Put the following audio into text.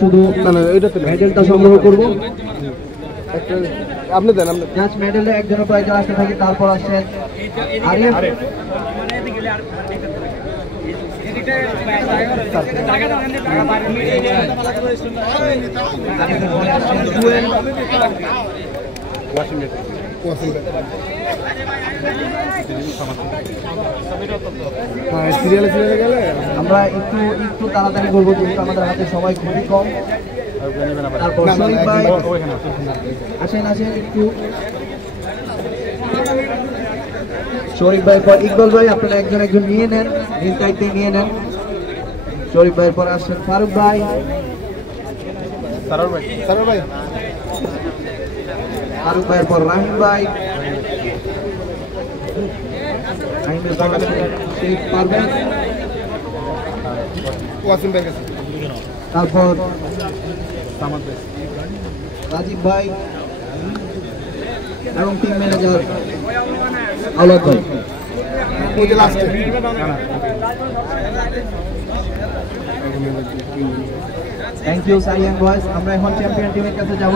শুধু মেডেলটা সংগ্রহ করবো। আপনি দেন, আপনি জাস্ট মেডেলটা একজনের পর একজন আসতে থাকে। তারপর আসছেন আরিফ, আমরা একটু তাড়াতাড়ি করবো কিন্তু আমাদের হাতে সময় খুবই কম। তারপর শরীফ ভাই আসেন একটু। শরীফ ভাই পর ইকবাল ভাই, আপনারা একজন নিয়ে নেন, নিজ দায়িত্বে নিয়ে নেন। শরীফ ভাইয়ের পর আসছেন ফারুক ভাই, ফারুক ভাইয়ের পর রাহিম ভাই, রাহিমের পর শেখ পারভেজ, তারপর রাজীব ভাই এবং টিম ম্যানেজার আওলাদ ভাই। থ্যাংক ইউ সাইয়াং বয়েজ। আমরা এখন চ্যাম্পিয়ন টিমের কাছে যাব।